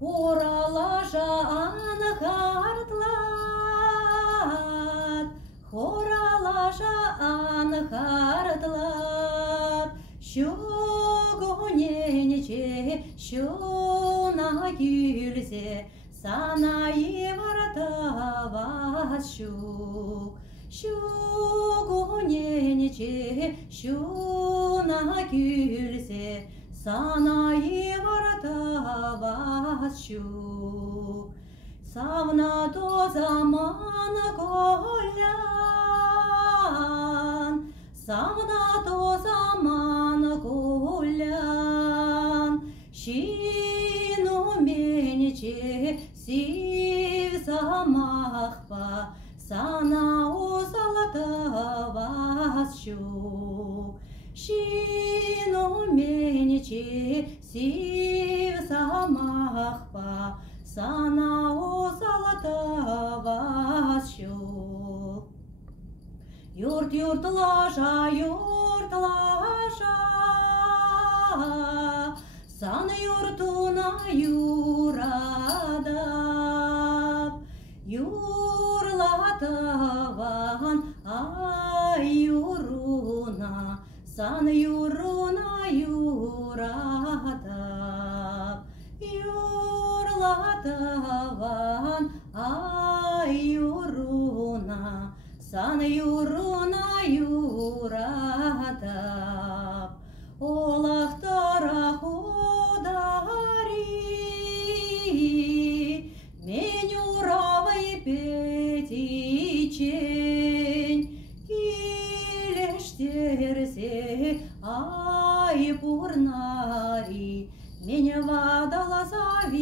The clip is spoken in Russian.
Хоралажа анхартлат, хоралажа анхартлат, şoğunençe şona gülse sana yivartavas şuk. Şoğunençe şona gülse sana yivartavas şuk. Savna do zaman golyan, savna do zaman golyan, şinu mençe siv zamahpa, sana uzaltavas şuk. Şinu mençe siv zamahpa, sana uzaltavas şuk. Yurt yurtlaşa, yurtlaşa, san yurtuna yuradap, yurlatavan ay yuruna, san yuruna yuradap, yurlatavan ay yuruna, san yuruna yuradap. Олахтара худари, мен юравай петичен, килештерсе ай бурнари, мен вадала завиличен.